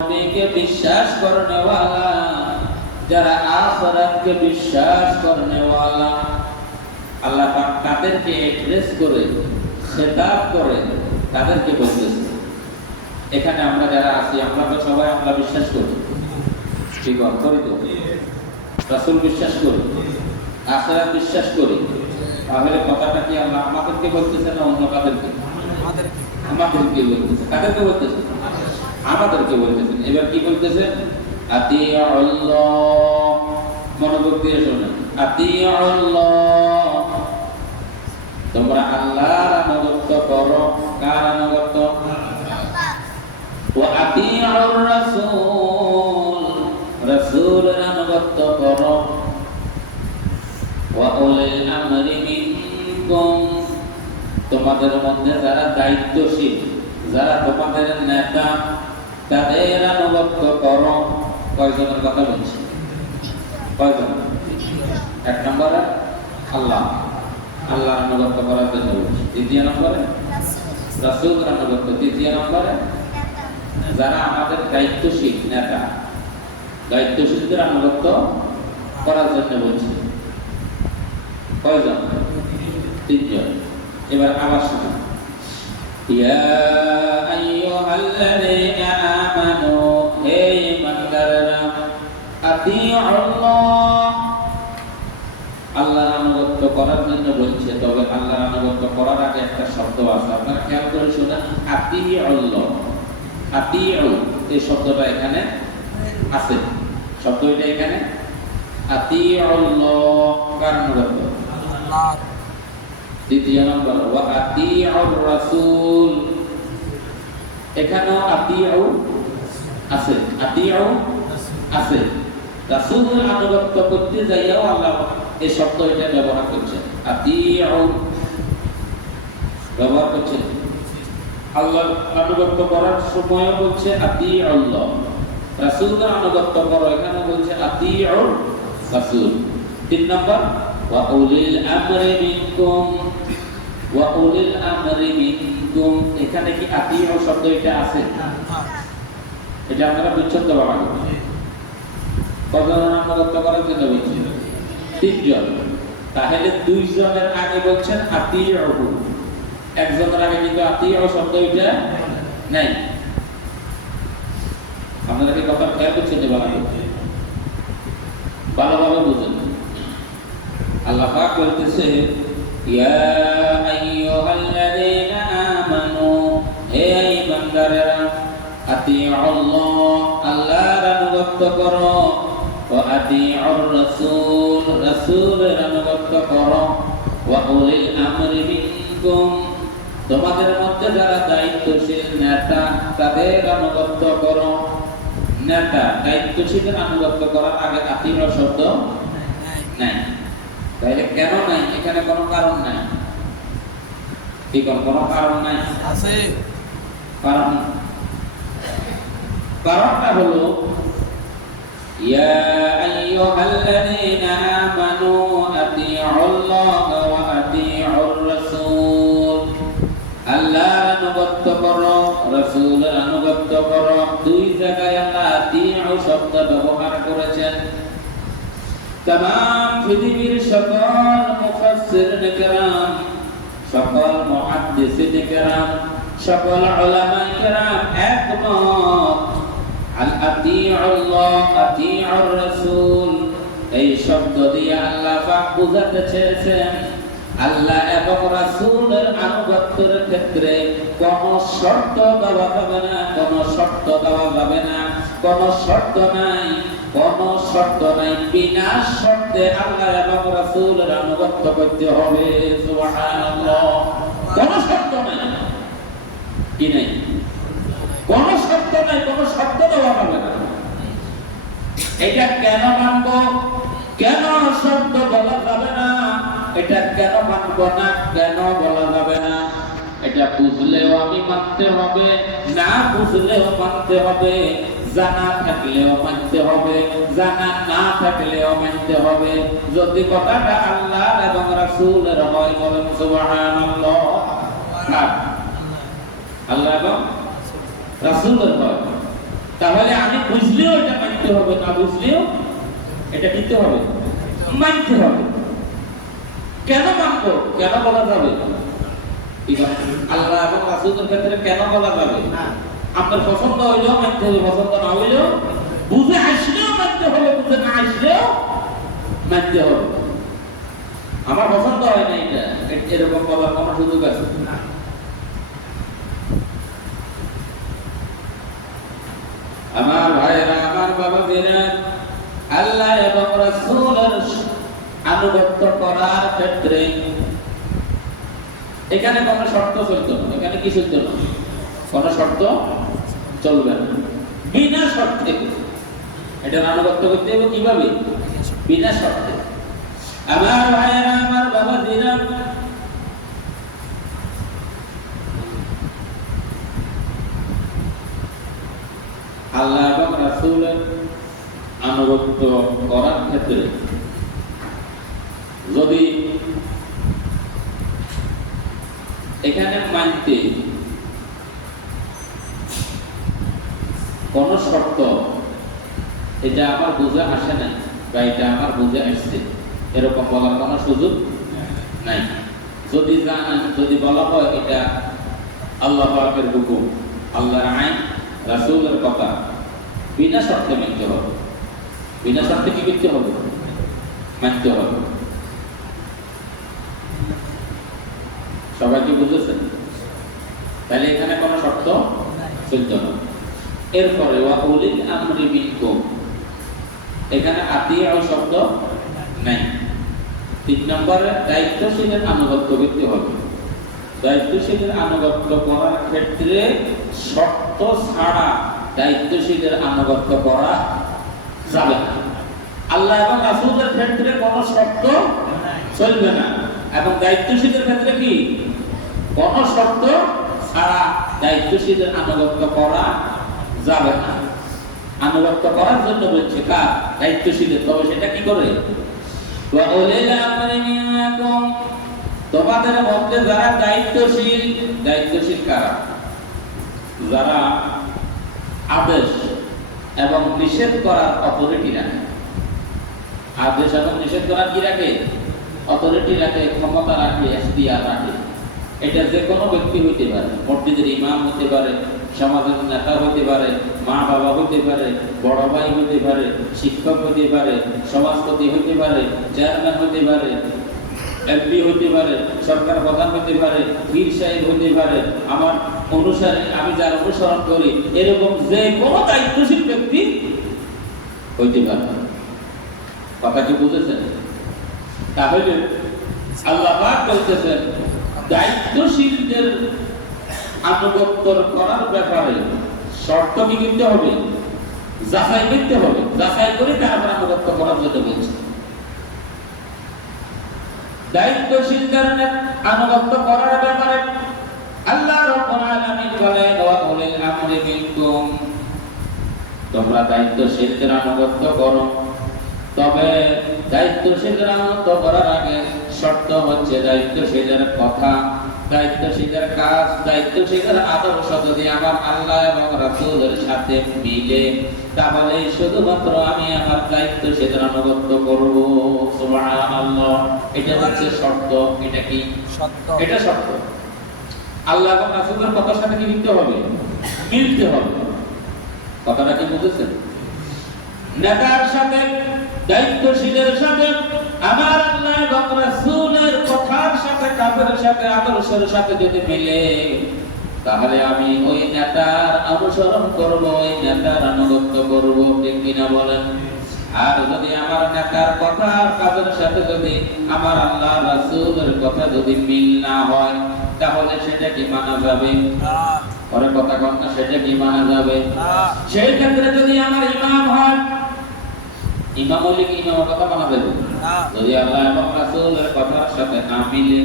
के विश्वास करने वाला যারা আখিরাতকে বিশ্বাস করনে वाला আল্লাহ পাক তাদেরকে এড্রেস করে খেতাব করে তাদেরকে বলতেছে। এখানে আমরা যারা আছি আমরা তো সবাই আমরা বিশ্বাস করি, ঠিক করি তো, রাসূল বিশ্বাস করি, আখিরাত বিশ্বাস করি। তাহলে কথাটা কি আল্লাহ আমাদেরকে বলতেছে না অন্য কাদেরকে? আমাদেরকে বলতেছে। কাদেরকে বলতেছে? আমাদেরকে বলতেছেন। এবার কি বলতেছেন? আতিউল্লাহ, মনোযোগ দিয়ে শুনুন। আতিউল্লাহ, তোমরা আল্লাহর আনুগত্য করো। কার আনুগত্য? ওয়া আতিউর রাসূল, রাসূলের আনুগত্য করো। ওয়া উলিল আমরি মিনকুম, তোমাদের মধ্যে যারা দায়িত্বশীল, যারা তোমাদের নেতা, তাদের আনুগত্য করো। কয়জনের কথা বলছি? কয়জন? এক নম্বরে আল্লাহ, আল্লাহর আনুগত্য করার জন্য বলছি। দ্বিতীয় নম্বরে রাসূলের আনুগত্য। তৃতীয় নম্বরে যারা আমাদের দায়িত্বশীল নেতা, দায়িত্বশীলদের আনুগত্য করার জন্য বলছি। কয়জন? তিনজন। এবার আবার শুনুন। ইয়া আইয়ুহাল্লাযীনা আমানু, হে ঈমানদাররা, আতিউল্লাহ, আল্লাহর আনুগত্য করার জন্য বলছে। তবে আল্লাহর আনুগত্য করার আগে একটা শব্দ আছে, আপনারা খেয়াল করে শুনেন। আতিউল্লাহ, আতিউ, এই শব্দটা এখানে আছে। শব্দটা এখানে আতিউল্লাহ, কার আনুগত্য? আল্লাহ। দ্বিতীয় নম্বর ওয়া আতিউর রাসূল, এখানেও আতিউ আছে, আতিউ আছে। রাসূলের আনুগত্য করতে যাইয়াও আল্লাহ এই শব্দ এটা ব্যবহার করছেন, আতিউ ব্যবহার করছেন। আল্লাহর আনুগত্য করার সময় বলছে আতিউল্লাহ, রাসূলের আনুগত্য করো, এখানে বলছে আতিউর রাসূল। তিন নম্বর ওয়া উলিল আমরি মিনকুম, ওয়া উলিল আমরি মিনকুম, এখানে কি আতিউ শব্দ এটা আছে? এটা আপনারা বিচ্ছেদ বানান। কতজন আনুগত্য করার জন্য বলছেন? তিনজন। তাহলে দুইজনের আগে বলছেন আতিউহু, একজনের আগে কিন্তু আতিউ শব্দ এটা নাই। আপনারা কি কথা খেয়াল করছেন? বানান ভালোভাবে বুঝুন। আল্লাহ পাক বলতেছে ইয়া আইয়ুহাল্লাযীনা আমানু, হে ঈমানদাররা, আতিউল্লাহ, আল্লাহর আনুগত্য করো। ওয়া আতিউর রাসূল, রাসূলের আনুগত্য করো। ওয়া উলিল আমরি মিনকুম, তোমাদের মধ্যে যারা দায়িত্বশীল নেতা, তাদের আনুগত্য করো। নেতা, দায়িত্বশীলের আনুগত্য করার আগে আতিউ শব্দ নাই। তাহলে কেন নাই? এখানে কোনো কারণ নাই। কি কোনো কারণ নাই? আছে কারণ। কারণটা হলো ইয়া আইয়ুহাল্লাযীনা আমানু আতিউল্লাহ ওয়া আতিউর রাসূল, আল্লাহর আনুগত্য করো, রাসূলের আনুগত্য করো। দুই জায়গায় আল্লাহ আতিউ শব্দ ব্যবহার করেছেন। तमाम পৃথিবীর সকল মুফাসসিরিন কেরাম, সকল মুহাদ্দিসিন কেরাম, সকল উলামা কেরাম একমত আল আতিউল্লাহ আতিউর রাসূল এই শব্দ দিয়ে আল্লাহ পাক বুঝাতে চেয়েছেন আল্লাহ এবং রাসূলের আনুগত্যের ক্ষেত্রে কোনো শর্ত দেওয়া যাবে না, কোনো শর্ত দেওয়া যাবে না, কোনো শর্ত নাই, কোনো শর্ত নাই। বিনা শর্তে আল্লাহ এবং রাসূলের আনুগত্য করতে হবে। সুবহানাল্লাহ। কোনো শর্ত নাই। কি নাই? কোনো শর্ত নাই, কোনো শর্ত দেওয়া হবে না। এটা কেন মানবো? কেন শর্ত বলা যাবে না? এটা কেন মানবো না? কেন বলা যাবে না? এটা বুঝলেও আমি মানতে হবে, না বুঝলেও মানতে হবে, জানা থাকলেও মানতে হবে, জানা না থাকলেও মানতে হবে। যদি কথাটা আল্লাহ এবং রাসূলের হয়, বলেন সুবহানাল্লাহ। আল্লাহ এবং রাসূলের হয়, তাহলে আমি বুঝলেও এটা মানতে হবে, না বুঝলেও এটা দিতে হবে, মানতে হবে। কেন মানবো? কেন বলা যাবে আল্লাহ এবং রাসূলের ক্ষেত্রে কেন বলা যাবে? আপনার পছন্দ হইলেও মানতে হবে, পছন্দ না হইলেও, বুঝে আসলেও মানতে হবে, বুঝে না আসলেও মানতে হবে। আমার পছন্দ হয় না এটা, এরকম বলার কোনো সুযোগ আছে? আমার ভাইরা, আমার বাবাজিরা, আল্লাহ এবং রাসূলের আনুগত্য করার ক্ষেত্রে এখানে কোনো শর্ত চলতো না। এখানে কি চলতো না? কোনো শর্ত চলবে না, বিনা শর্তে এটা আনুগত্য করতে হবে। কিভাবে? বিনা শর্তে। আমার ভাইয়েরা, আমার বাবাজিরা, আল্লাহ এবং রাসূলের আনুগত্য করার ক্ষেত্রে যদি এখানে মানতে কোন শর্ত এটা আমার বুঝে আসে নাই বা এটা আমার বুঝে আসছে এরকম বলার কোনো সুযোগ নাই। যদি জানেন, যদি বলা হয় এটা আল্লাহ পাকের হুকুম, আল্লাহর আইন, রাসূলের কথা, বিনা শর্তে মানতে হবে। বিনা শর্তে কি করতে হবে? মানতে হবে। সবাই কি বুঝেছেন? তাহলে এখানে কোনো শর্ত চলতো না। এরপরে ওয়া উলিল আমরি মিনকুম, এখানে আতিউ শব্দ নাই। 3 নম্বরে দায়িত্বশীলের আনুগত্য করতে হবে। দায়িত্বশীলের আনুগত্য করার ক্ষেত্রে শর্ত ছাড়া দায়িত্বশীলের আনুগত্য করা যাবে না। আল্লাহ এবং রাসূলের ক্ষেত্রে কোনো শর্ত চলবে না, এবং দায়িত্বশীলের ক্ষেত্রে কি কোনো শর্ত ছাড়া দায়িত্বশীলের আনুগত্য করা যাবে না। আনুগত্য করার জন্য বলছে কার? দায়িত্বশীলের। তবে সেটা কি করে? ওয়া উলিল আমরি মিনকুম, তোমাদের মধ্যে যারা দায়িত্বশীল। দায়িত্বশীল কারা? যারা আদেশ এবং নিষেধ করার অথরিটি রাখে। আদেশ এবং নিষেধ করার কি রাখে? অথরিটি রাখে, ক্ষমতা রাখে, এখতিয়ার রাখে। এটা যে কোনো ব্যক্তি হইতে পারে, মসজিদের ইমাম হতে পারে, সমাজের নেতা হতে পারে, মা বাবা হতে পারে, বড় ভাই হতে পারে, শিক্ষক হতে পারে, সমাজপতি হতে পারে, চেয়ারম্যান হতে পারে, এমপি হতে পারে, সরকার প্রধান হতে পারে, পীর সাহেব হতে পারে, আমার অনুসারী, আমি যার অনুসরণ করি, এরকম যে কোনো দায়িত্বশীল ব্যক্তি হইতে পারে। কথা কি বুঝেছেন? তাহলে আল্লাহ পাক বলতেছেন দায়িত্বশীলদের আনুগত্য করার ব্যাপারে শর্ত কি করতে হবে? যাচাই করতে হবে। যাচাই করে তারপর আনুগত্য করার জন্য বলছে। দায়িত্বশীলদের আনুগত্য করার ব্যাপারে আল্লাহ রাব্বুল আলামিন বলেন ওয়া উলিল আমরি মিনকুম, তোমরা দায়িত্বশীলদের আনুগত্য করো। তবে দায়িত্বশীলদের আনুগত্য করার আগে শর্ত হচ্ছে দায়িত্বশীলের কথা, দায়িত্বশীলের কাজ, দায়িত্বশীলের আদর্শ যদি আমার আল্লাহ এবং রাসূলের সাথে মিলে, তাহলে শুধুমাত্র আমি আমার দায়িত্বশীলের আনুগত্য করব। সুবহানাল্লাহ। এটা হচ্ছে শর্ত। এটা কি শর্ত? এটা শর্ত। আল্লাহ এবং রাসূলের কথার সাথে কি মিলতে হবে? মিলতে হবে। কথাটা কি বুঝেছেন? নেতার সাথে, দায়িত্বশীলের সাথে, আমার আল্লাহ এবং রাসূলের কথার সাথে, কাজের সাথে, আদর্শের সাথে যদি মিলে, তাহলে আমি ওই নেতার অনুসরণ করব, ওই নেতার আনুগত্য করব। ঠিক কিনা বলেন? আর যদি আমার নেতার কথা আর কাজের সাথে যদি আমার আল্লাহ রাসূলের কথা যদি মিল না হয়, তাহলে সেটা কি মানা যাবে? পরে কথা কন না, সেটা কি মানা যাবে? সেই ক্ষেত্রে যদি আমার ইমাম হয়, ইমাম হলে কি ইমামের কথা মানা যাবে? যদি আল্লাহ এবং রাসূলের কথার সাথে না মিলে,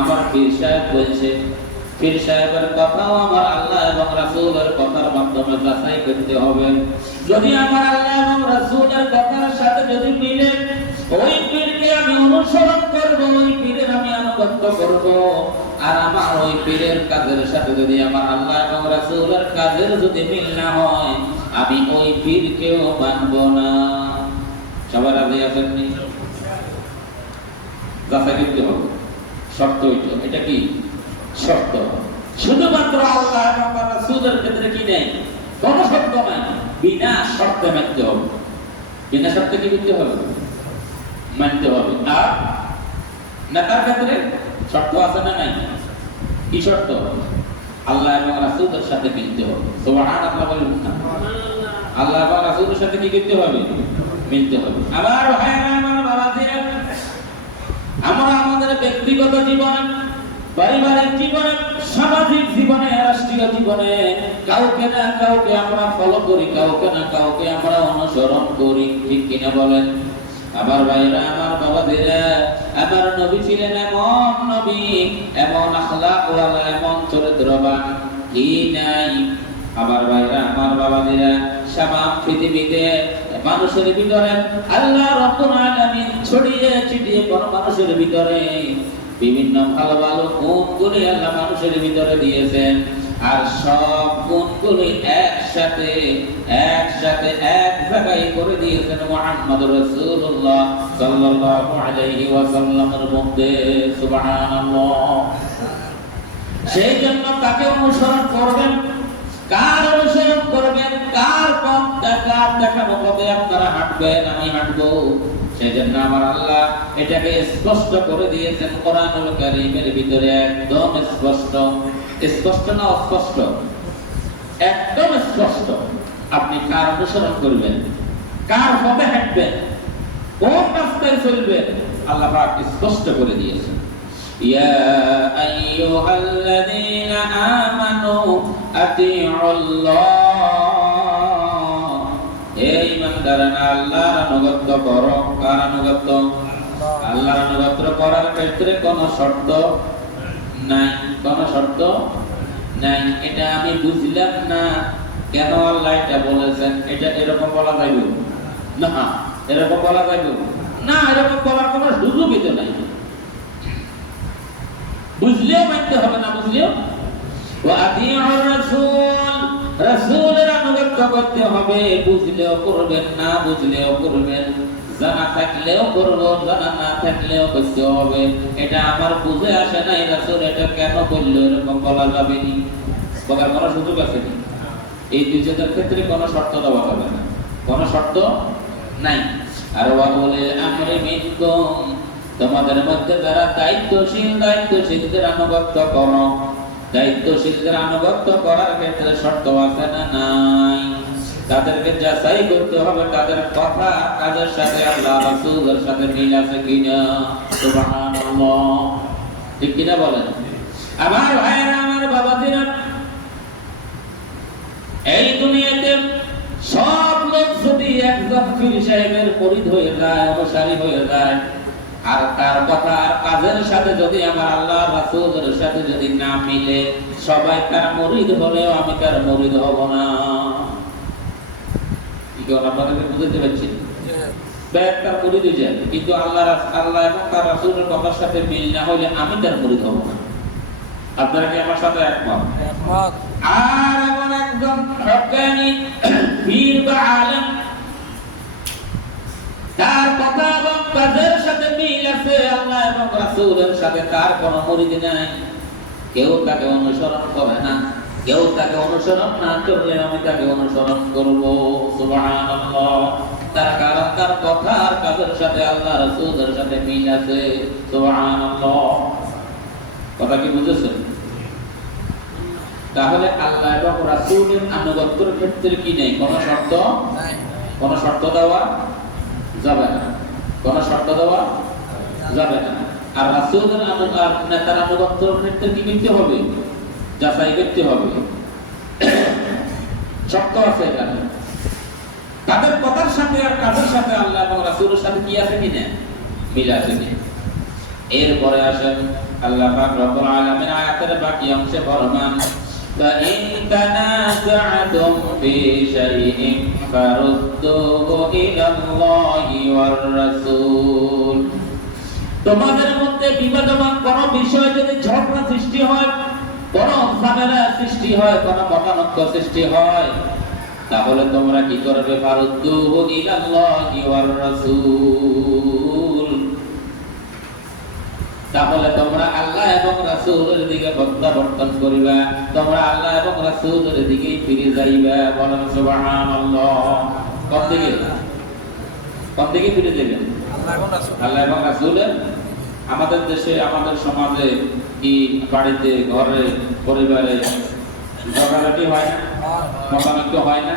আমার পীর সাহেব বলছে, পীর সাহেবের কথাও আমার আল্লাহ এবং রাসূলের কথার মাধ্যমে যাচাই করতে হবে। যদি আমার আল্লাহ এবং রাসূলের কথার সাথে যদি মিলে, ওই পীরকে আমি অনুসরণ করব, ওই পীরের আমি আনুগত্য করব। আর আমার ওই পীরের কাজের সাথে যদি আমার আল্লাহ এবং রাসূলের কাজের যদি মিল না হয়, আমি ওই পীরকেও মানব না। সবাই রাজি আছেন নি? যাচাই করতে হবে, শর্ত হইতো। এটা কি শর্ত? শুধুমাত্র আল্লাহ এবং রাসূলের ক্ষেত্রে কি নেই, কোনো শর্ত নাই, বিনা শর্তে মানতে হবে। বিনা শর্তে কি করতে হবে? মানতে হবে। আর নেতার ক্ষেত্রে শর্ত আছে না নাই? কি শর্ত? আল্লাহ এবং রাসূলের সাথে মিলতে হবে। সুবহানাল্লাহ বলেন না? আল্লাহ এবং রাসূলের সাথে কি করতে হবে? মিলতে হবে। আমার ভাইরা, আমার বাবাজিরা, আমরা আমাদের ব্যক্তিগত জীবনে, পারিবারিক জীবনে, সামাজিক জীবনে, রাষ্ট্রীয় জীবনে কাউকে না কাউকে আমরা ফলো করি, কাউকে না কাউকে আমরা অনুসরণ করি, ঠিক কিনা বলেন? আমার ভাইরা, আমার বাবাজিরা, আমার নবী ছিলেন এমন নবী, এমন আখলাক ওয়ালা, এমন চরিত্রবান, কি নাই? আমার ভাইরা, আমার বাবাজিরা, সারা পৃথিবীতে মানুষের ভিতরে আল্লাহ রাব্বুল আলামিন ছড়িয়ে ছিটিয়ে কোন মানুষের ভিতরে বিভিন্ন ভালো ভালো গুণগুলি আল্লাহ মানুষের ভিতরে দিয়েছেন। আর সব গুণগুলি একসাথে এক জায়গায় করে দিয়েছেন মুহাম্মদুর রাসূলুল্লাহ সাল্লাল্লাহু আলাইহি ওয়াসাল্লামের মধ্যে। সুবহানাল্লাহ। সেই জন্য তাকে অনুসরণ করবেন। কার অনুসরণ করবেন? কার পথ দেখানো পথে আপনারা হাঁটবেন, আমি হাঁটবো। সেই জন্য আমার আল্লাহ এটাকে স্পষ্ট করে দিয়েছেন কোরআনুল কারীমের ভিতরে, একদম স্পষ্ট। স্পষ্ট না অস্পষ্ট? একদম স্পষ্ট। আপনি কার অনুসরণ করবেন, কার পথে হাঁটবেন, কোন রাস্তায় চলবেন, আল্লাহ পাক স্পষ্ট করে দিয়েছেন। ইয়া আইয়ুহাল্লাযীনা আমানু আতিউল্লাহ, হে ঈমানদাররা, আল্লাহর আনুগত্য করো। কার আনুগত্য? আল্লাহর আনুগত্য করার ক্ষেত্রে কোনো শর্ত নাই, কোনো শর্ত নাই। এটা আমি বুঝলাম না কেন আল্লাহ এটা বলেছেন। এটা এরকম বলা যাইব না, এরকম বলা যাইব না, এরকম বলার কোনো সুযোগই তো নাই। বুঝলেও মানতে হবে, না বুঝলেও। ওয়াতিউর রাসূল, রাসূলের আনুগত্য করতে হবে। বুঝলেও করবেন, না বুঝলেও করবেন, জানা থাকলেও করব, জানা না থাকলেও করতে হবে। এটা আমার বুঝে আসে না রাসূল এটা কেন বললো, এরকম বলা যাবে না, বলার কোনো সুযোগ আছে কি? এই দুইটার ক্ষেত্রে কোনো শর্ত দেওয়া হবে না, কোনো শর্ত নাই। আর ওয়া উলিল আমরি মিনকুম, তোমাদের মধ্যে যারা দায়িত্বশীলদের আনুগত্য করো। দায়িত্বশীলদের আনুগত্য করার ক্ষেত্রে শর্ত আছে না নাই? তাদেরকে যাচাই করতে হবে তাদের কথা কাজের সাথে আল্লাহ রাসূলের সাথে মিল আছে কিনা। সুবহানাল্লাহ, ঠিক কিনা বলেন? আমার ভাইরা, আমার বাবাজিরা, এই দুনিয়াতে সব লোক যদি একজন পীর সাহেবের মুরিদ হয়ে যায়, অনুসারী হয়ে যায়, আর তার কথা আর কাজের সাথে যদি আমার আল্লাহ রাসূলের সাথে যদি না মিলে, সবাই তার মুরিদ হলেও আমি তার মুরিদ হব না। কি আপনাদেরকে বুঝতে পারছি? তার মুরিদ হয়ে যায়, কিন্তু আল্লাহ এবং তার রাসূলের কথার সাথে মিল না হলে আমি তার মুরিদ হব না। আপনারা কি আমার সাথে একমত? আর এমন একজন হক্কানি পীর বা আলেম, তার কথা এবং কাজের সাথে মিল আছে আল্লাহ এবং রাসূলের সাথে, তার কোনো মুরিদ নাই, কেউ তাকে অনুসরণ করে না, কেউ তাকে অনুসরণ না করলে আমি তাকে অনুসরণ করব। সুবহানাল্লাহ। তার কারণ তার কথা আর কাজের সাথে আল্লাহ রাসূলের সাথে মিল আছে। সুবহানাল্লাহ। কথা কি বুঝেছেন? তাহলে আল্লাহ এবং রাসূলের আনুগত্যের ক্ষেত্রে কি নেই? কোনো শর্ত নাই, কোনো শর্ত দেওয়া যাবে না, কোনো শর্ত দেওয়া যাবে না। আর রাসূলের নেতার আনুগত্যের ক্ষেত্রে কি করতে হবে? যাচাই করতে হবে, শর্ত আছে এখানে। তাদের কথার সাথে আর কাজের সাথে আল্লাহ এবং রাসূলের সাথে কি আছে কিনা, মিল আছে কিনা। এরপরে আসেন আল্লাহ পাক রব্বুল আলামিন আয়াতের বাকি অংশে ফরমান, فَإِن تَنَازَعْتُمْ فِي شَيْءٍ فَرُدُّوهُ إِلَى اللَّهِ وَالرَّسُولِ তোমাদের মধ্যে বিবাদমান কোন বিষয় যদি ঝগড়া সৃষ্টি হয়, কোন ঝামেলা সৃষ্টি হয়, কোন মতানৈক্য সৃষ্টি হয়, তাহলে তোমরা কি করবে? ফারুদ্দুহু ইলাল্লাহি ওয়ার রাসূল, তাহলে তোমরা আল্লাহ এবং রাসূলের দিকে প্রত্যাবর্তন করিবা, তোমরা আল্লাহ এবং রাসূলের দিকে ফিরে যাইবা। বলেন সুবহানাল্লাহ। কোন দিকে ফিরে যাবেন? আল্লাহ এবং রাসূলের। আমাদের দেশে, আমাদের সমাজে কি বাড়িতে, ঘরে, পরিবারে ঝগড়াঝাটি হয় না? মতানৈক্য হয় না?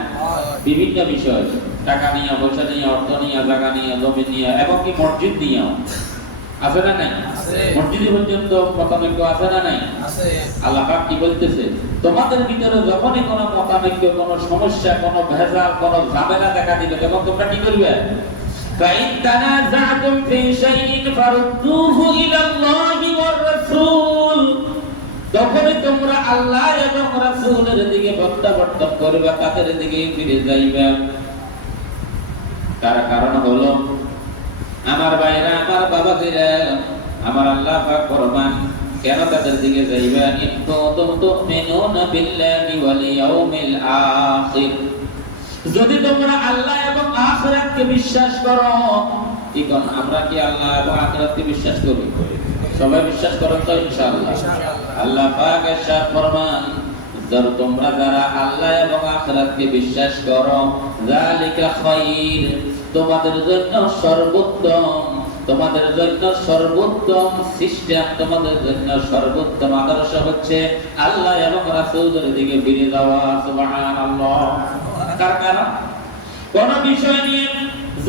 বিভিন্ন বিষয়, টাকা নিয়ে, পয়সা নিয়ে, অর্থ নিয়ে, জায়গা নিয়ে, জমি নিয়ে, এবং কি মসজিদ নিয়েও আছে না নাই? মসজিদে পর্যন্ত মতানৈক্য আছে না নাই? আল্লাহ পাক কি বলতেছে? তোমাদের ভিতরে যখনই কোনো মতানৈক্য, কোনো সমস্যা, কোনো ভেজাল, কোনো ঝামেলা দেখা দিবে, তখন তোমরা কি করবে? فَإِن تَنَازَعْتُمْ فِي شَيْءٍ فَرُدُّوهُ إِلَى اللَّهِ وَالرَّسُولِ, তখনই তোমরা আল্লাহ এবং রাসূলের দিকে প্রত্যাবর্তন করবে, তাদের দিকে ফিরে যাইবে। তার কারণ হলো, আমার ভাইরা, আমার বাবাজিরা, আমার আল্লাহ পাক ফরমান, কেন তাদের দিকে যাইবে? ইন কুনতুম তুমিনুনা বিল্লাহি ওয়াল ইয়াউমিল আখির, যদি তোমরা আল্লাহ এবং আখিরাতকে বিশ্বাস করো। এখন আমরা কি আল্লাহ এবং আখিরাতকে বিশ্বাস করি? সবাই বিশ্বাস করেন তো ইনশাআল্লাহ? আল্লাহ পাক ইরশাদ ফরমান, তোমরা যারা আল্লাহ এবং আখিরাতকে বিশ্বাস করো, যালিকা খায়র, তোমাদের জন্য সর্বোত্তম, তোমাদের জন্য সর্বোত্তম সিস্টেম, তোমাদের জন্য সর্বোত্তম আদর্শ হচ্ছে আল্লাহ এবং রাসূলের দিকে ফিরে যাওয়া। সুবহানাল্লাহ। তার কারণ, কোন বিষয় নিয়ে,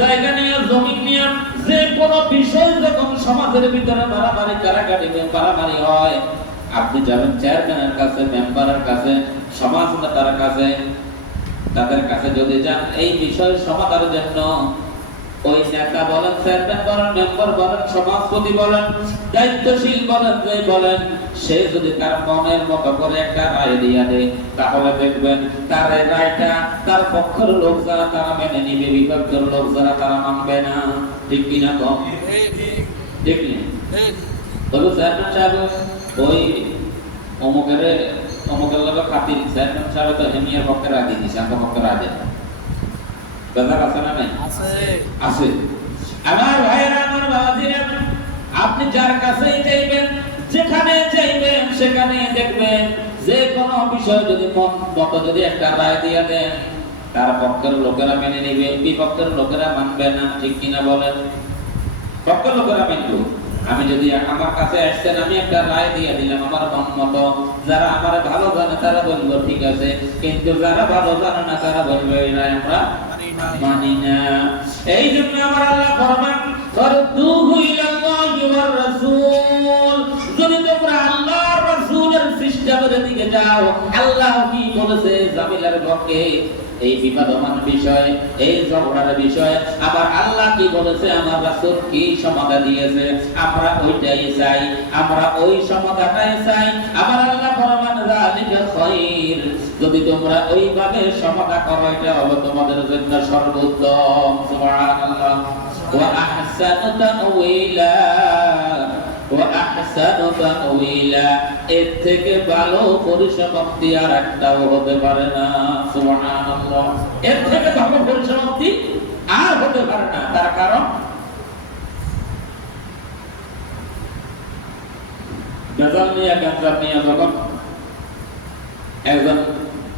জায়গা নিয়ে, জমি নিয়ে, যে কোন বিষয় যখন সমাজের ভিতরে মারামারি, কারাকারি, মারামারি হয়, আপনি যাবেন চেয়ারম্যানের কাছে, মেম্বারের কাছে, সমাজ নেতার কাছে, তাদের কাছে যদি যান এই বিষয় সমাধানের জন্য, ওই নেতা বলেন, চেয়ারম্যান বলেন, মেম্বার বলেন, সমাজপতি বলেন, দায়িত্বশীল বলেন, যে বলেন, সে যদি তার মনের মতো করে একটা রায় দিয়ে দেয়, তাহলে দেখবেন তার এই রায়টা তার পক্ষের লোক যারা তারা মেনে নিবে, বিপক্ষের লোক যারা তারা মানবে না। ঠিক কিনা? কম ঠিক নেই? তবে চেয়ারম্যান সাহেব ওই অমুকের লোক খাতির, চেয়ারম্যান সাহেব তো হেমিয়ার পক্ষে রায় দিয়ে দিচ্ছে, আমার পক্ষে রায় দেয়। বেজার আছে না নাই? আছে। আমার ভাইয়েরা, আমার বাবাজিরা, আপনি যার কাছেই যাইবেন, যেখানে যাইবেন, সেখানে দেখবেন যে কোনো বিষয় যদি মত যদি একটা রায় দিয়ে দেন, তার পক্ষের লোকেরা মেনে নিবে, বিপক্ষের লোকেরা মানবে না। ঠিক কিনা বলেন? পক্ষের লোকেরা মানবে। আমি যদি আমার কাছে আসছেন, আমি একটা রায় দিয়ে দিলাম আমার মন মতো, যারা আমার ভালো জানে তারা বলবো ঠিক আছে, কিন্তু যারা ভালো জানে না তারা বলবে এই রায় আমরা মানি না। এই জন্য আমার আল্লাহ ফরমান, ফারুদ্দুহু ইলাল্লাহি ওয়ার রাসূল, যদি তোমরা আল্লাহ আর রাসূলের সিস্টেমের দিকে যাও, আল্লাহ কি বলেছে জামিলার পক্ষে, এই বিবাদমান বিষয়, এই ঝগড়ার বিষয়, আবার আল্লাহ কি বলেছে, আমার রাসূল কি সমাধান দিয়েছে, আমরা ওইটাই চাই, আমরা ওই সমাধানটাই চাই। আমার আল্লাহ ফরমান, যালিকা খায়র, যদি তোমরা ওইভাবে সমাধান করো, এটা হবে তোমাদের জন্য সর্বোত্তম। সুবহানাল্লাহ। ওয়া আহসানু তা'ওয়িলা, ওয়া আহসানু তা'ওয়িলা, এর থেকে ভালো পরিসমাপ্তি আর একটাও হতে পারে না। সুবহানাল্লাহ। এর থেকে ভালো পরিসমাপ্তি আর হতে পারে না। তার কারণ, বেজাল নিয়ে, গাঞ্জাব নিয়ে যখন একজন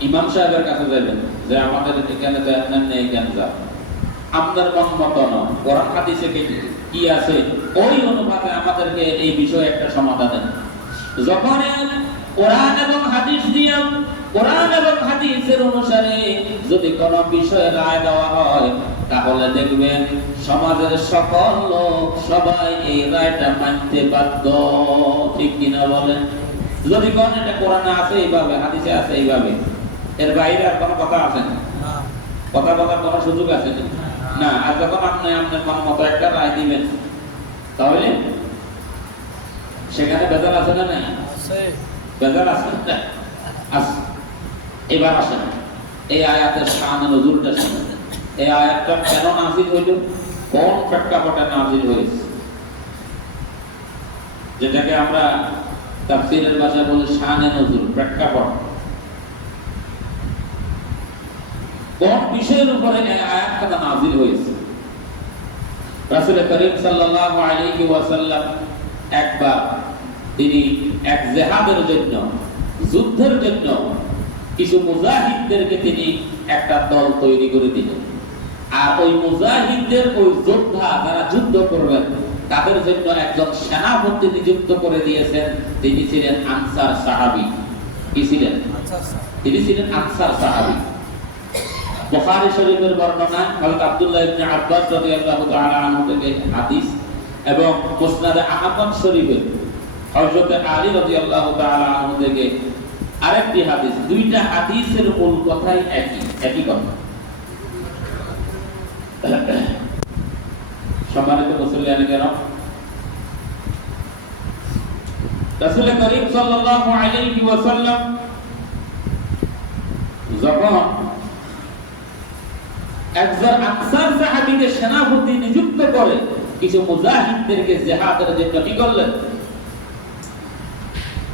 ইমাম সাহেবের কাছে যাবেন যে আমাদের এখানে তো এমন নেই গাঞ্জাব, আমাদের মন মতো নয়, কোরআন হাদিসে কি আছে ওই অনুপাতে আমাদেরকে এই বিষয়ে একটা সমাধান দেন। যখন কোরআন এবং হাদিস দিয়ে, কোরআন এবং হাদিসের অনুসারে যদি কোনো বিষয়ে রায় দেওয়া হয়, তাহলে দেখবেন সমাজের সকল লোক সবাই এই রায়টা মানতে বাধ্য। ঠিক কিনা বলেন? যদি কোন এটা কোরআনে আছে এইভাবে, হাদিসে আছে এইভাবে, এর বাইরে আর কোনো কথা আছে না, কথা বলার কোনো সুযোগ আছে না। আর যখন আপনি আপনার মন মতো একটা রায় দিবেন, তাহলে সেখানে বেজাল আছে না? নাই? বেজাল আছে না? আছে। এবার আসেন এই আয়াতের শান নজুলটা শুনুন। এই আয়াতটা কেন নাযিল হইল, কোন প্রেক্ষাপটে নাযিল হয়েছে? যেটাকে আমরা তাফসীরের ভাষায় বলি শানে নজুল, প্রেক্ষাপট। কোন বিষয়ের উপরে এই আয়াতটা নাযিল হয়েছে? রাসূল করিম সাল্লাল্লাহু আলাইহি ওয়াসাল্লাম একবার তিনি এক জিহাদের জন্য, যুদ্ধের জন্য কিছু মুজাহিদদেরকে তিনি একটা দল তৈরি করে দিলেন। আর ওই মুজাহিদদের, ওই যোদ্ধা যারা যুদ্ধ করবেন, তাদের জন্য একজন সেনাপতি নিযুক্ত করে দিয়েছেন। তিনি ছিলেন আনসার সাহাবী। কি ছিলেন? তিনি ছিলেন আনসার সাহাবী। বুখারী শরীফের বর্ণনা হযরত আব্দুল্লাহ ইবনে আব্বাস রাদিয়াল্লাহু তাআলা আনহু থেকে হাদিস, এবং মুসনাদ আহমদ শরীফে হযরত আলী রাদিয়াল্লাহু তাআলা আনহু থেকে আরেকটি হাদিস। দুইটা হাদিসের মূল কথাই একই কথা। সম্মানিত মুসলিয়ান কেরাম, রাসূল করিম সাল্লাল্লাহু আলাইহি ওয়াসাল্লাম যখন একজন আনসার সাহাবীকে সেনাপতি নিযুক্ত করে কিছু মুজাহিদদেরকে জিহাদের জন্য কি করলেন?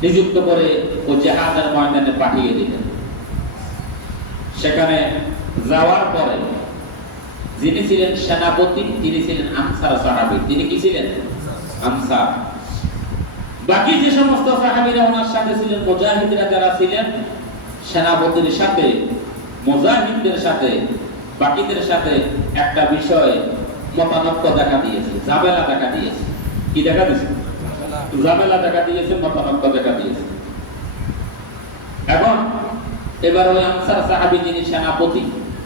নিযুক্ত করে ও জিহাদের ময়দানে পাঠিয়ে দিলেন। সেখানে যাওয়ার পরে যিনি ছিলেন সেনাপতি, তিনি ছিলেন আনসার সাহাবী। তিনি কি ছিলেন? আনসার। বাকি যে সমস্ত সাহাবীরা ওনার সাথে ছিলেন, মুজাহিদরা যারা ছিলেন, সেনাপতির সাথে, মুজাহিদদের সাথে, বাকিদের সাথে একটা বিষয় মতানক্য দেখা দিয়েছে, ঝামেলা দেখা দিয়েছে। কি দেখা দিয়েছে? ঝামেলা দেখা দিয়েছে, মতানক্য দেখা দিয়েছে। এখন এবার ওই আনসার সাহাবী যিনি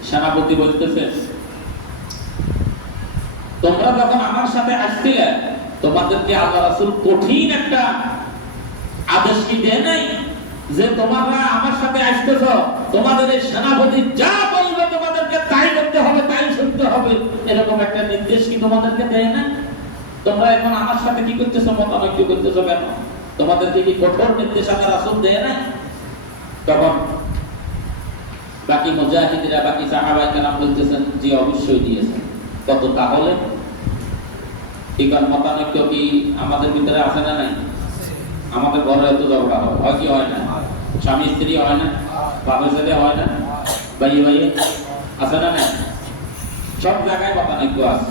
সেনাপতি বলতেছেন, তোমরা যখন আমার সাথে আসছিলে, তোমাদেরকে আল্লাহ রাসূল কঠিন একটা আদেশ কি দেয় নাই যে তোমরা আমার সাথে আসতেছ, তোমাদের এই সেনাপতি যা বলবে তোমাদেরকে তাই করতে হবে, তাই শুনতে হবে, এরকম একটা নির্দেশ কি তোমাদেরকে দেয় না? তোমরা এখন আমার সাথে কি করতেছো? মতানৈক্য করতেছো কেন? তোমাদেরকে কি কঠোর নির্দেশ আল্লাহ রাসূল দেয় না? তখন বাকি মুজাহিদরা, বাকি সাহাবায়ে কেরাম বলতেছেন, জি অবশ্যই দিয়েছেন। কত তাহলে কি মতানৈক্য কি আমাদের ভিতরে আছে না নাই? আমাদের ঘরে এত ঝগড়া হয় কি হয় না? স্বামী স্ত্রী হয় না? বাবার সাথে হয় না? ভাই আছে না নাই? সব জায়গায় মতানৈক্য আছে।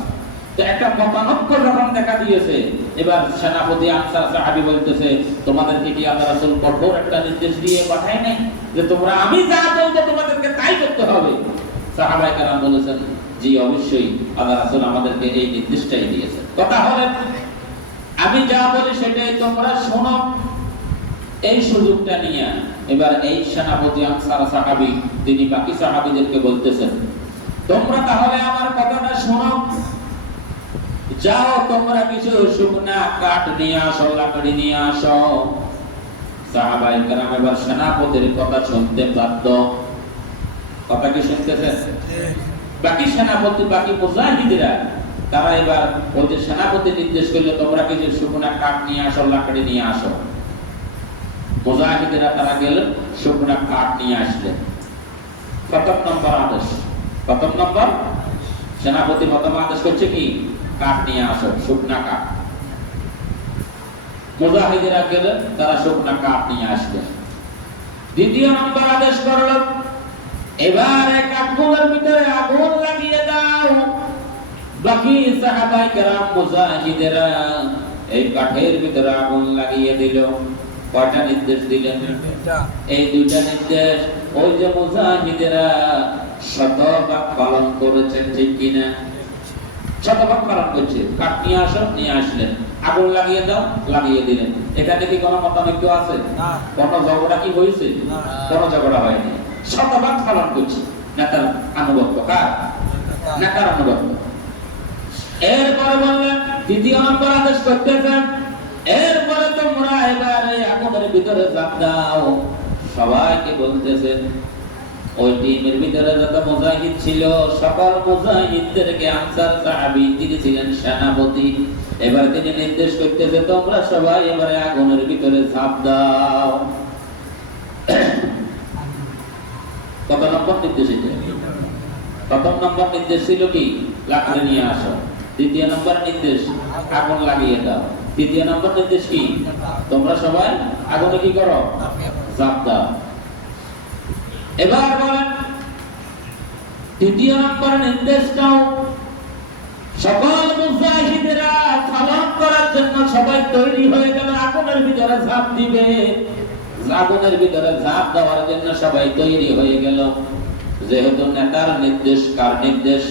তো একটা মতানৈক্য যখন দেখা দিয়েছে, এবার সেনাপতি আনসার সাহাবী বলতেছে, তোমাদেরকে কি আল্লাহ রাসূল কঠোর একটা নির্দেশ দিয়ে পাঠায় নাই যে তোমরা আমি যা বলবো তোমাদেরকে তাই করতে হবে? সাহাবায়ে কেরাম বলেছেন, জি অবশ্যই আল্লাহ রাসূল আমাদেরকে এই নির্দেশটাই দিয়েছেন। কথা হলো আমি যা বলি সেটাই তোমরা শোনো। এই সুযোগটা নিয়ে এবার এই সেনাপতি আনসার সাহাবী তিনি বাকি সাহাবীদেরকে বলতেছেন, তোমরা তাহলে আমার কথাটা শোনো, যাও তোমরা কিছু শুকনা কাঠ নিয়ে আসো, লাকড়ি নিয়ে আসো। সাহাবায়ে কেরাম এবার সেনাপতির কথা শুনতে বাধ্য। কথা কি শুনতেছেন? বাকি সেনাপতি, বাকি মুজাহিদরা তারা এবার ওই যে সেনাপতি নির্দেশ করলো তোমরা কিছু শুকনা কাঠ নিয়ে আসো, লাকড়ি নিয়ে আসো। মুজাহিদরা তারা গেলেন, শুকনা কাঠ নিয়ে আসলেন। প্রথম নম্বর আদেশ, প্রথম নম্বর সেনাপতি প্রথম আদেশ করছে কি? কাঠ নিয়ে আসো, শুকনা কাঠ। মুজাহিদরা গেলেন, তারা শুকনা কাঠ নিয়ে আসলেন। দ্বিতীয় নম্বর আদেশ করলো, এবারে কাঠগুলোর ভিতরে আগুন লাগিয়ে দাও। বাকি সাহাবায়ে কেরাম, মুজাহিদেরা এই কাঠের ভিতরে আগুন লাগিয়ে দিল। কয়টা নির্দেশ দিলেন? এই দুইটা নির্দেশ ওই যে মুজাহিদেরা শতভাগ পালন করেছেন, ঠিক কিনা? শতভাগ পালন করছে। কাঠ নিয়ে আসো, নিয়ে আসলেন। আগুন লাগিয়ে দাও, লাগিয়ে দিলেন। এখানে কি কোনো মতানৈক্য আছে? কোনো ঝগড়া কি হয়েছে? কোনো ঝগড়া হয়নি। শতভাগ পালন করছে। নেতার আনুগত্য কার? নেতার আনুগত্য। এরপরে বললেন দ্বিতীয় নম্বর আদেশ করতেছেন, এরপরে তোমরা এবারে আগুনের ভিতরে ঝাঁপ দাও। সবাইকে বলতেছেন, ওই টিমের ভিতরে যত মুজাহিদ ছিল সকল মুজাহিদদেরকে আনসার সাহাবী যিনি ছিলেন সেনাপতি, এবার তিনি নির্দেশ করতেছে তোমরা সবাই এবারে আগুনের ভিতরে ঝাঁপ দাও। কত নম্বর নির্দেশ? প্রথম নম্বর নির্দেশ ছিল কি? লাকড়ি নিয়ে আসো। দ্বিতীয় নম্বর নির্দেশ আগুন লাগিয়ে দাও। তৃতীয় নম্বর নির্দেশ কি? তোমরা সবাই আগুনে কি করো? ঝাঁপ দাও। এবার বলেন তৃতীয় নম্বর নির্দেশটাও সকল মুজাহিদেরা পালন করার জন্য সবাই তৈরি হয়ে গেল, আগুনের ভিতরে ঝাঁপ দিবে। আগুনের ভিতরে ঝাঁপ দেওয়ার জন্য সবাই তৈরি হয়ে গেল। যেহেতু নেতার নির্দেশ, কার নির্দেশ?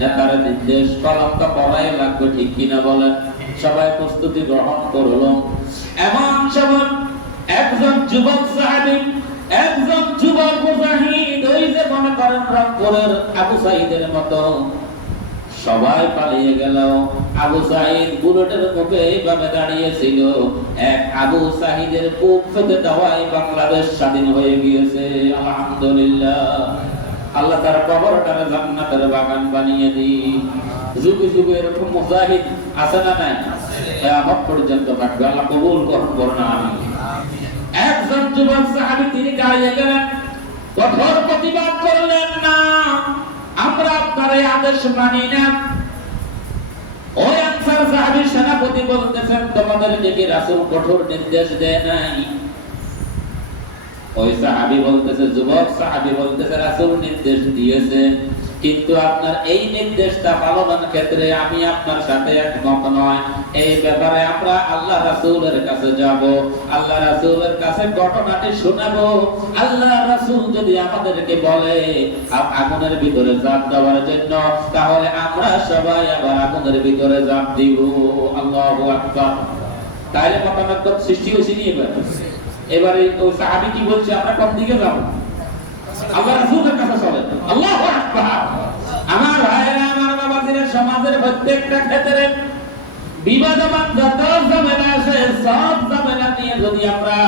নেতার নির্দেশ, কলমটা পড়াই লাগবে, ঠিক কিনা বলেন? সবাই প্রস্তুতি গ্রহণ করল। এমন সময় একজন যুবক সাহাবী, একজন যুবক মুজাহিদ, ওই যে মনে করেন রংপুরের আবু সাঈদের মতো, সবাই পালিয়ে গেল। আবু সাঈদ বুলেটের মুখে এইভাবে দাঁড়িয়েছিল। এক আবু সাঈদের বুক ফেটে দেওয়ায় বাংলাদেশ স্বাধীন হয়ে গিয়েছে। আলহামদুলিল্লাহ। আল্লাহ তার কবরটারে জান্নাতের বাগান বানিয়ে দিই। যুগে যুগে এরকম মুজাহিদ আছে না নাই? কিয়ামত পর্যন্ত থাকবে। আল্লাহ কবুল করুন, আমিন। একজন যুবক সাহাবী তিনি দাঁড়িয়ে গেলেন, কঠোর প্রতিবাদ করলেন, না আমরা আপনার এই আদেশ মানি না। ওই আনসার সাহাবী সেনাপতি বলতেছেন, তোমাদেরকে কি রাসূল কঠোর নির্দেশ দেয় নাই? ওই সাহাবী বলতেছে, যুবক সাহাবী বলতেছে, রাসূল নির্দেশ দিয়েছে, কিন্তু আপনার এই নির্দেশটা পালনের ক্ষেত্রে আমি আপনার সাথে একমত নয়। এই ব্যাপারে আমরা আল্লাহ রাসূলের কাছে যাব, আল্লাহ রাসূলের কাছে ঘটনাটি শোনাবো। আল্লাহ রাসূল যদি আমাদেরকে বলে আগুনের ভিতরে ঝাঁপ দেওয়ার জন্য, তাহলে আমরা সবাই আবার আগুনের ভিতরে ঝাঁপ দিব। আল্লাহু আকবার। তাইলে মতামত সৃষ্টি হয়েছে নি? এবারে ওই সাহাবী কি বলছে, আমরা কোন দিকে যাব? আল্লাহ রাসূলের কাছে চলেন। আল্লাহু আকবার। আমার ভাইরা, আমার বাবাজিরা, সমাজের প্রত্যেকটা ক্ষেত্রে বিবাদমান যত ঝামেলা আছে, সব ঝামেলা নিয়ে যদি আমরা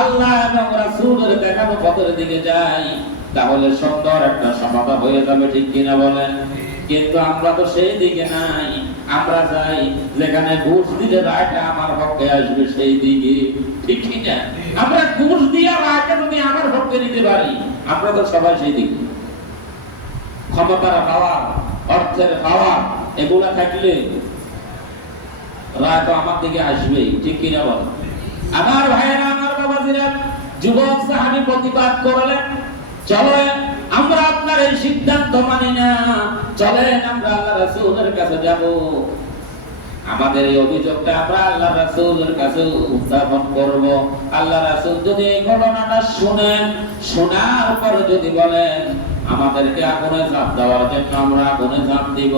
আল্লাহ এবং রাসূলের দেখানো পথের দিকে যাই, তাহলে সুন্দর একটা সমাধান হয়ে যাবে, ঠিক কিনা বলেন? কিন্তু আমরা তো সেই দিকে নাই। আমরা যাই যেখানে ঘুষ দিলে রায়টা আমার পক্ষে আসবে, সেই দিকে, ঠিক কিনা? আমরা ঘুষ দিয়ে রায়টা যদি আমার পক্ষে নিতে পারি, আমরা তো সবাই সেই দিকে। ক্ষমতার পাওয়া, অর্থের পাওয়া, এগুলা থাকলে রায় তো আমার দিকে আসবেই, ঠিক কিনা বলেন? আমার ভাইয়েরা, আমার বাবাজিরা, যুবক সাহাবী প্রতিবাদ করলেন, চলো আমরা আপনার এই সিদ্ধান্ত মানি না, চলেন আমরা আল্লাহ রাসূলের কাছে যাব। আমাদের এই অভিযোগটা আমরা আল্লাহ রাসূলের কাছে উত্থাপন করব। আল্লাহ রাসূল যদি এই ঘটনাটা শুনেন, শোনার পর যদি বলেন আমাদেরকে আগুনে ঝাঁপ দেওয়ার জন্য, আমরা আগুনে ঝাঁপ দিব।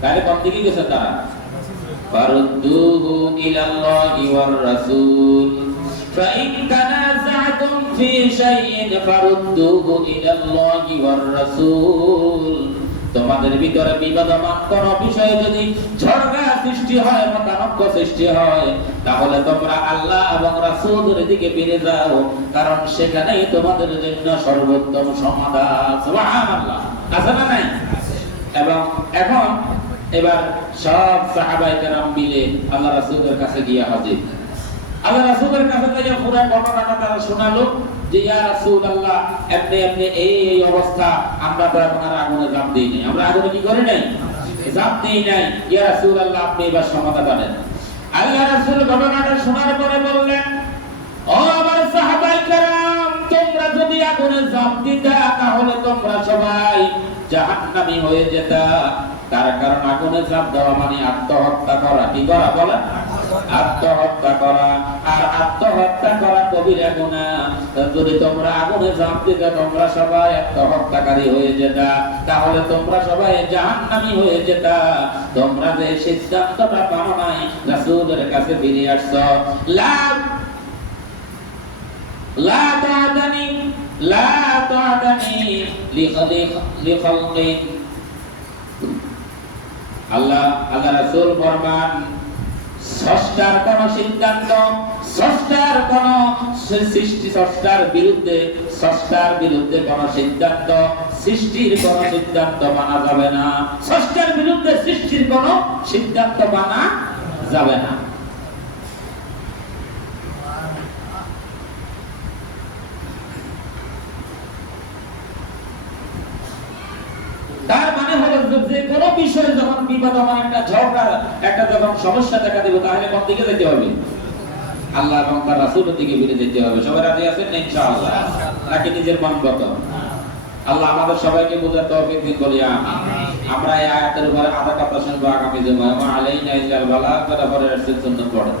তাহলে কোন দিকে গেছে তারা? ফারুদ্দুহু ইলাল্লাহি ওয়ার রাসূল فإن تنازعتم في شيء فردوه إلى الله والرسول। তোমাদের ভিতরে বিবাদমান কোন বিষয়ে যদি ঝগড়া সৃষ্টি হয়, মতানৈক্য সৃষ্টি হয়, তাহলে তোমরা আল্লাহ এবং রাসূলের দিকে ফিরে যাও, কারণ সেখানেই তোমাদের জন্য সর্বোত্তম সমাধান। সুবহানাল্লাহ। আছে না নাই? এবং এখন এবার সব সাহাবায়ে কেরাম মিলে আল্লাহ রাসূলের কাছে গিয়ে হাজির। আল্লাহ রাসূলের কাছে থেকে পুরো ঘটনাটা তারা শোনালো যে, ইয়া রাসূলুল্লাহ, এমনি এমনি এই অবস্থা, আমরা তো আপনার আগুনে ঝাঁপ দেই নাই। আমরা আগুনে কি করে নাই? ঝাঁপ দেই নাই। ইয়া রাসূলুল্লাহ, আপনি এবার সমাধান করেন। আল্লাহ রাসূল ঘটনাটা শোনার পরে বললেন, ও আমার সাহাবায়ে কেরাম, তোমরা যদি আগুনে ঝাঁপ দিতা, তাহলে তোমরা সবাই জাহান্নামী হয়ে যেতা। তার কারণ আগুনে ঝাঁপ দেওয়া মানে আত্মহত্যা করা। কি করা বলেন? আত্মহত্যা করা। আর আত্মহত্যা করা কবিরা গুনাহ। যদি তোমরা আগুনে ঝাঁপ দিতে, তোমরা সবাই আত্মহত্যাকারী হয়ে যেতা, তাহলে তোমরা সবাই জাহান্নামী হয়ে যেতা। তোমরা যে সিদ্ধান্তটা পাও নাই, রাসূলের কাছে ফিরে আসছো। লা তা'তানি লিখালকিন। আল্লাহ রাসূল ফরমান, স্রষ্টার কোন সিদ্ধান্ত, স্রষ্টার কোন সৃষ্টি, স্রষ্টার বিরুদ্ধে কোন সিদ্ধান্ত, সৃষ্টির কোন সিদ্ধান্ত মানা যাবে না। স্রষ্টার বিরুদ্ধে সৃষ্টির কোন সিদ্ধান্ত মানা যাবে না। তার মানে হলো যে যে কোনো বিষয়ে যখন বিপদ আমার একটা ঝগড়া একটা যখন সমস্যা দেখা দেবে তাহলে কোন দিকে যেতে হবে? আল্লাহ এবং তার রাসূলের দিকে ফিরে যেতে হবে। সবাই রাজি আছেন না ইনশাআল্লাহ? নাকি নিজের মন মতো? আল্লাহ আমাদের সবাইকে বোঝার তৌফিক দিন বলি আমিন। আমরা এই আয়াতের উপরে আধা কথা শুনবো আগামী জুমায়। ওয়া আলাইনা ইল্লাল বালাগ, তারপরে রাসূল সুন্নাত পড়ে।